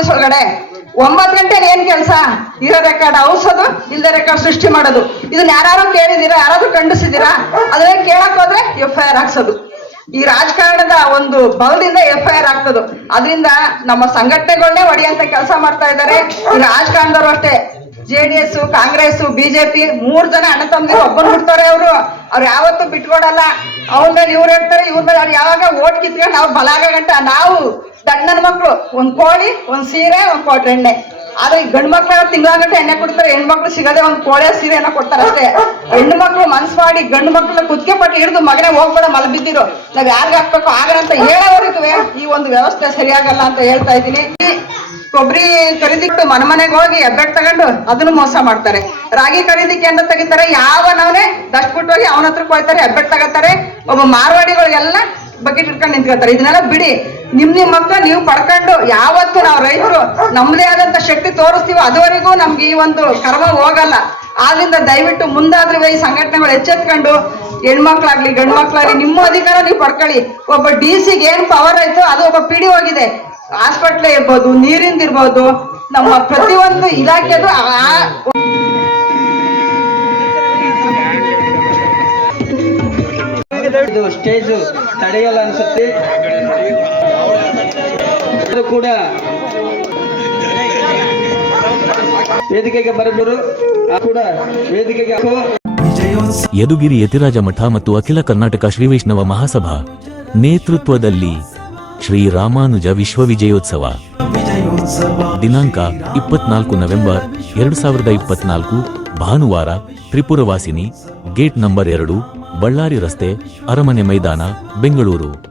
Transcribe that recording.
Office ಒಳಗಡೆ ಒಂಬತ್ತು ಗಂಟೆಗೆ ಏನ್ ಕೆಲಸ? ಇರೋ ರೆಕಾರ್ಡ್ ಔಷಧ ಇಲ್ಲದೆ ರೆಕಾರ್ಡ್ ಸೃಷ್ಟಿ ಮಾಡೋದು. ಇದನ್ನ ಯಾರು ಕೇಳಿದೀರಾ ಯಾರಾದ್ರು ಖಂಡಿಸಿದೀರಾ ಅದನ್ನ ಕೇಳಕ್ ಹೋದ್ರೆ ಎಫ್ ಐ ಆರ್ ಹಾಕ್ಸೋದು. ಈ ರಾಜಕಾರಣದ ಒಂದು ಬಲದಿಂದ ಎಫ್ ಐ ಆರ್ ಆಗ್ತದೆ ಅದರಿಂದ ನಮ್ಮ ಸಂಘಟನೆಗಳನ್ನೇ ಒಡೆಯಂತ ಕೆಲಸ ಮಾಡ್ತಾ ಇದ್ದಾರೆ. ರಾಜಕಾರಣದವರು ಅಷ್ಟೇ. J D S, Congress BJP ಮೂರ್ ಜನ ಅಣ್ಣ ತಮ್ಮ ಒಬ್ಬನ್ ಬಿಡ್ತಾರೆ ಅವರು. ಅವ್ರು ಯಾವತ್ತೂ ಬಿಟ್ಕೊಡಲ್ಲ. ಅವ್ರ ಮೇಲೆ ಇವ್ರು ಹೇಳ್ತಾರೆ, ಇವ್ರ ಮೇಲೆ ಅವ್ರು ಯಾವಾಗ ಓಟ್ ಕಿತ್ಕೊಂಡು ಅವ್ರು ಬಲಾಗ ಗಂಟ ನಾವು ದಣ್ಣನ ಮಕ್ಳು, ಒಂದ್ ಕೋಳಿ, ಒಂದ್ ಸೀರೆ, ಒಂದ್ ಕೋಟ್ ಎಣ್ಣೆ. ಆದ್ರೆ ಈ ಗಂಡು ತಿಂಗಳ ಗಂಟೆ ಎಣ್ಣೆ ಕೊಡ್ತಾರೆ, ಹೆಣ್ಮಕ್ಳು ಸಿಗದೆ ಒಂದ್ ಕೋಳೆ ಸೀರೆನ ಕೊಡ್ತಾರೆ ಅಷ್ಟೇ. ಹೆಣ್ಣು ಮಕ್ಳು ಮನ್ಸ್ ಮಾಡಿ ಗಂಡು ಮಕ್ಳನ್ನ ಕುದ್ಕೆ ಪಟ್ಟು ಹಿಡಿದು ಮಗನೇ ಹೋಗ್ಬೇಡ, ಮಲಬಿದ್ದಿರು. ನಾವ್ ಯಾರಿಗ ಹಾಕ್ಬೇಕು? ಆಗರಂತ ಹೇಳೋವರೆಗೂ ಈ ಒಂದು ವ್ಯವಸ್ಥೆ ಸರಿಯಾಗಲ್ಲ ಅಂತ ಹೇಳ್ತಾ ಇದ್ದೀನಿ. ಕೊಬ್ಬರಿ ಖರೀದಿಟ್ಟು ಮನೆ ಮನೆಗೆ ಹೋಗಿ ಎಬ್ಬೆಟ್ ತಗೊಂಡು ಅದನ್ನು ಮೋಸ ಮಾಡ್ತಾರೆ. ರಾಗಿ ಖರೀದಿ ಕೇಂದ್ರ ತೆಗಿತಾರೆ. ಯಾವ ನವನೇ ದಷ್ಟು ಬಿಟ್ಟು ಹೋಗಿ ಅವನ ಹತ್ರಕ್ಕೆ ಹೋಗ್ತಾರೆ, ಎಬ್ಬೆಟ್ ತಗೋತಾರೆ ಒಬ್ಬ ಮಾರ್ವಾಡಿಗಳಿಗೆಲ್ಲ ಬಕೆಟ್ ಇಟ್ಕೊಂಡು ನಿಂತ್ಕೊತಾರೆ ಇದನ್ನೆಲ್ಲ ಬಿಡಿ. ನಿಮ್ ನಿಮ್ ಮಕ್ಳು ನೀವು ಪಡ್ಕೊಂಡು ಯಾವತ್ತು ನಾವು ರೈತರು ನಮ್ದೇ ಆದಂತ ಶಕ್ತಿ ತೋರಿಸ್ತೀವೋ ಅದುವರೆಗೂ ನಮ್ಗೆ ಈ ಒಂದು ಕರ್ಮ ಹೋಗಲ್ಲ. ಆದ್ರಿಂದ ದಯವಿಟ್ಟು ಮುಂದಾದ್ರೂ ಈ ಸಂಘಟನೆಗಳು ಎಚ್ಚೆತ್ಕೊಂಡು ಹೆಣ್ಮಕ್ಳಾಗ್ಲಿ ಗಂಡು ಮಕ್ಳಾಗ್ಲಿ ನಿಮ್ಮ ಅಧಿಕಾರ ನೀವು ಪಡ್ಕೊಳ್ಳಿ. ಒಬ್ಬ ಡಿ ಸಿಗೆ ಏನ್ ಪವರ್ ಆಯ್ತು ಅದು ಒಬ್ಬ ಪಿಡಿ ಹೋಗಿದೆ. ಹಾಸ್ಪಿಟ್ಲ್ ಇರ್ಬೋದು, ನೀರಿಂದ ಇರ್ಬೋದು, ನಮ್ಮ ಪ್ರತಿಯೊಂದು ಇಲಾಖೆದು ಆ ಸ್ಟೇಜ್ ತಡೆಯಲ್ಲ ಅನ್ಸುತ್ತೆ. ಕೂಡ ವೇದಿಕೆಗೆ ಬರಬರು. ಕೂಡ ವೇದಿಕೆಗೆ ಯದುಗಿರಿ ಯತಿರಾಜ ಮಠ ಮತ್ತು ಅಖಿಲ ಕರ್ನಾಟಕ ಶ್ರೀ ವೈಷ್ಣವ ಮಹಾಸಭಾ ನೇತೃತ್ವದಲ್ಲಿ ಶ್ರೀ ರಾಮಾನುಜ ವಿಶ್ವವಿಜಯೋತ್ಸವ. ದಿನಾಂಕ ಇಪ್ಪತ್ನಾಲ್ಕು ನವೆಂಬರ್ ಎರಡು ಸಾವಿರದ ಇಪ್ಪತ್ನಾಲ್ಕು ಭಾನುವಾರ ತ್ರಿಪುರವಾಸಿನಿ ಗೇಟ್ ನಂಬರ್ ಎರಡು ಬಳ್ಳಾರಿ ರಸ್ತೆ ಅರಮನೆ ಮೈದಾನ ಬೆಂಗಳೂರು.